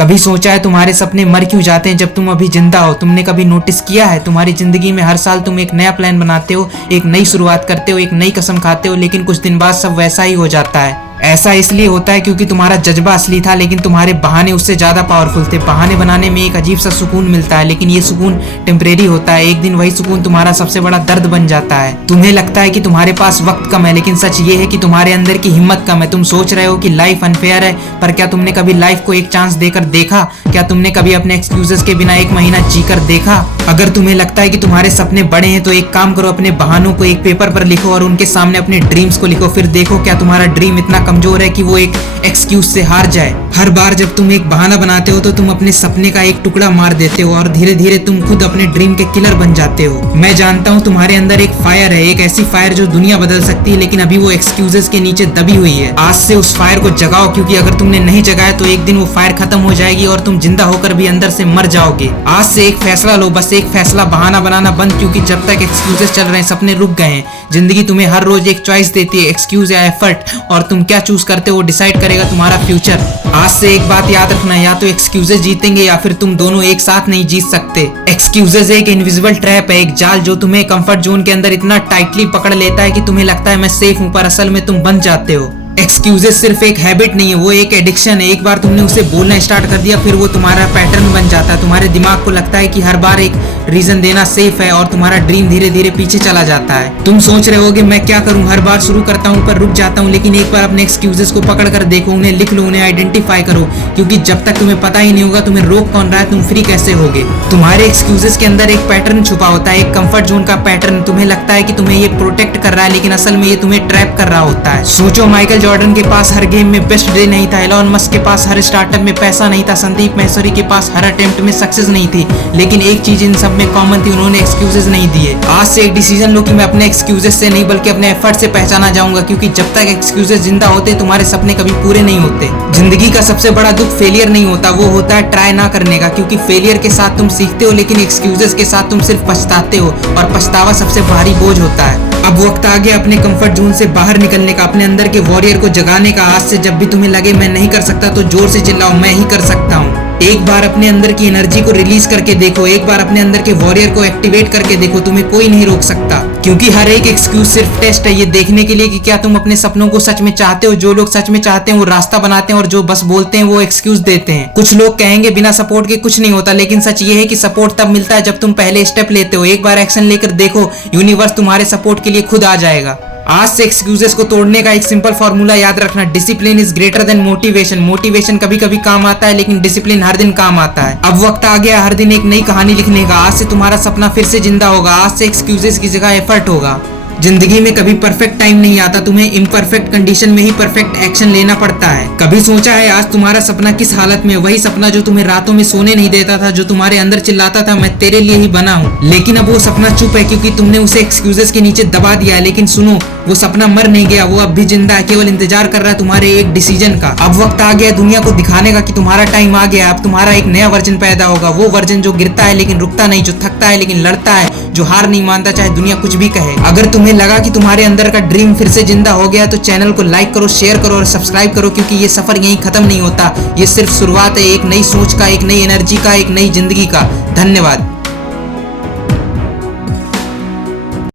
कभी सोचा है तुम्हारे सपने मर क्यों जाते हैं जब तुम अभी जिंदा हो? तुमने कभी नोटिस किया है तुम्हारी जिंदगी में हर साल तुम एक नया प्लान बनाते हो, एक नई शुरुआत करते हो, एक नई कसम खाते हो, लेकिन कुछ दिन बाद सब वैसा ही हो जाता है। ऐसा इसलिए होता है क्योंकि तुम्हारा जज्बा असली था, लेकिन तुम्हारे बहाने उससे ज्यादा पावरफुल थे। बहाने बनाने में एक अजीब सा सुकून मिलता है, लेकिन ये सुकून टेम्परेरी होता है। एक दिन वही सुकून तुम्हारा सबसे बड़ा दर्द बन जाता है। तुम्हें लगता है कि तुम्हारे पास वक्त कम है, लेकिन सच ये है कि तुम्हारे अंदर की हिम्मत कम है। तुम सोच रहे हो कि लाइफ अनफेयर है, पर क्या तुमने कभी लाइफ को एक चांस देकर देखा? क्या तुमने कभी अपने एक्सक्यूजेस के बिना एक महीना जीकर देखा? अगर तुम्हें लगता है कि तुम्हारे सपने बड़े हैं तो एक काम करो, अपने बहानों को एक पेपर पर लिखो और उनके सामने अपने ड्रीम्स को लिखो। फिर देखो क्या तुम्हारा ड्रीम इतना कमजोर है कि वो एक एक्सक्यूज से हार जाए। हर बार जब तुम एक बहाना बनाते हो तो तुम अपने सपने का एक टुकड़ा मार देते हो और धीरे धीरे तुम खुद अपने ड्रीम के किलर बन जाते हो। मैं जानता हूँ तुम्हारे अंदर एक फायर है, एक ऐसी फायर जो दुनिया बदल सकती है, लेकिन अभी वो एक्सक्यूजेस के नीचे दबी हुई है। आज से उस फायर को जगाओ, क्योंकि अगर तुमने नहीं जगाया तो एक दिन वो फायर खत्म हो जाएगी और तुम जिंदा होकर भी अंदर से मर जाओगे। आज से एक फैसला लो, बस एक फैसला, बहाना बनाना बंद, क्योंकि जब तक एक्सक्यूजेस चल रहे हैं सपने रुक गए हैं। जिंदगी तुम्हें हर रोज एक चॉइस देती है, एक्सक्यूज या एफर्ट, और तुम क्या चूज करते हो वो डिसाइड करेगा तुम्हारा फ्यूचर। आज से एक बात याद रखना, या तो एक्सक्यूजेस जीतेंगे या फिर तुम दोनों एक साथ नहीं जीत सकते। एक्सक्यूजेस एक इनविजिबल ट्रैप है, एक जाल जो तुम्हें कंफर्ट जोन के अंदर इतना टाइटली पकड़ लेता है कि तुम्हें लगता है मैं सेफ हूं, पर असल में तुम बंद जाते हो। एक्सक्यूजेस सिर्फ एक हैबिट नहीं है, वो एक एडिक्शन है। एक बार तुमने उसे बोलना स्टार्ट कर दिया फिर वो तुम्हारा पैटर्न बन जाता है। तुम्हारे दिमाग को लगता है कि हर बार एक रीजन देना सेफ है और तुम्हारा ड्रीम धीरे धीरे पीछे चला जाता है। तुम सोच रहे होगे मैं क्या करूं, हर बार शुरू करता हूं पर रुक जाता हूं, लेकिन एक बार अपने एक्सक्यूजेस को पकड़ कर देखो, उन्हें लिख लो, उन्हें आइडेंटिफाई करो, क्योंकि जब तक तुम्हें पता ही नहीं होगा तुम्हें रोक कौन रहा है, तुम फ्री कैसे होगे। तुम्हारे एक्सक्यूजेस के अंदर एक पैटर्न छुपा होता है, एक कंफर्ट जोन का पैटर्न। तुम्हें लगता है कि तुम्हें ये प्रोटेक्ट कर रहा है, लेकिन असल में ये तुम्हें ट्रैप कर रहा होता है। सोचो, माइकल जॉर्डन के पास हर गेम में बेस्ट डे नहीं था, एलॉन मस्क के पास हर स्टार्टअप में पैसा नहीं था, संदीप महेश्वरी के पास हर अटेम्प्ट में सक्सेस नहीं थी, लेकिन एक चीज इन सब में कॉमन थी, उन्होंने एक्सक्यूजेस नहीं दिए। आज से एक डिसीजन लो कि मैं अपने एक्सक्यूजेस से नहीं बल्कि अपने एफर्ट से पहचाना जाऊंगा, क्योंकि जब तक एक्सक्यूजेस जिंदा होते तुम्हारे सपने कभी पूरे नहीं होते। जिंदगी का सबसे बड़ा दुख फेलियर नहीं होता, वो होता है ट्राई ना करने का, क्योंकि फेलियर के साथ तुम सीखते हो, लेकिन एक्सक्यूजेस के साथ तुम सिर्फ पछताते हो, और पछतावा सबसे भारी बोझ होता है। अब वक्त आ गया अपने कंफर्ट जोन से बाहर निकलने का, अपने अंदर के वॉरियर को जगाने का। आज से जब भी तुम्हें लगे मैं नहीं कर सकता तो जोर से चिल्लाओ, मैं ही कर सकता हूँ। एक बार अपने अंदर की एनर्जी को रिलीज करके देखो, एक बार अपने अंदर के वॉरियर को एक्टिवेट करके देखो, तुम्हें कोई नहीं रोक सकता। क्योंकि हर एक एक्सक्यूज सिर्फ टेस्ट है, ये देखने के लिए कि क्या तुम अपने सपनों को सच में चाहते हो। जो लोग सच में चाहते हैं वो रास्ता बनाते हैं, और जो बस बोलते हैं वो एक्सक्यूज देते हैं। कुछ लोग कहेंगे बिना सपोर्ट के कुछ नहीं होता, लेकिन सच ये है कि सपोर्ट तब मिलता है जब तुम पहले स्टेप लेते हो। एक बार एक्शन लेकर देखो, यूनिवर्स तुम्हारे सपोर्ट के लिए खुद आ जाएगा। आज से एक्सक्यूजेस को तोड़ने का एक सिंपल फॉर्मूला याद रखना, discipline is greater than motivation. Motivation कभी कभी काम आता है, लेकिन डिसिप्लिन हर दिन काम आता है। अब वक्त आ गया हर दिन एक नई कहानी लिखने का। आज से तुम्हारा सपना फिर से जिंदा होगा, आज से एक्सक्यूजेस की जगह एफर्ट होगा। जिंदगी में कभी परफेक्ट टाइम नहीं आता, तुम्हें इम्परफेक्ट कंडीशन में ही परफेक्ट एक्शन लेना पड़ता है। कभी सोचा है आज तुम्हारा सपना किस हालत में? वही सपना जो तुम्हें रातों में सोने नहीं देता था, जो तुम्हारे अंदर चिल्लाता था मैं तेरे लिए ही बना हूँ, लेकिन अब वो सपना चुप है क्योंकि तुमने उसे एक्सक्यूजेस के नीचे दबा दिया है। लेकिन सुनो, वो सपना मर नहीं गया, वो अब भी जिंदा है, केवल इंतजार कर रहा है तुम्हारे एक डिसीजन का। अब वक्त आ गया दुनिया को दिखाने का कि तुम्हारा टाइम आ गया। अब तुम्हारा एक नया वर्जन पैदा होगा, वो वर्जन जो गिरता है लेकिन रुकता नहीं, जो थकता है लेकिन लड़ता है, जो हार नहीं मानता चाहे दुनिया कुछ भी कहे। अगर तुम्हें लगा कि तुम्हारे अंदर का ड्रीम फिर से जिंदा हो गया तो चैनल को लाइक करो, शेयर करो और सब्सक्राइब करो, क्योंकि ये सफर यहीं खत्म नहीं होता, ये सिर्फ शुरुआत है एक नई सोच का, एक नई एनर्जी का, एक नई जिंदगी का। धन्यवाद।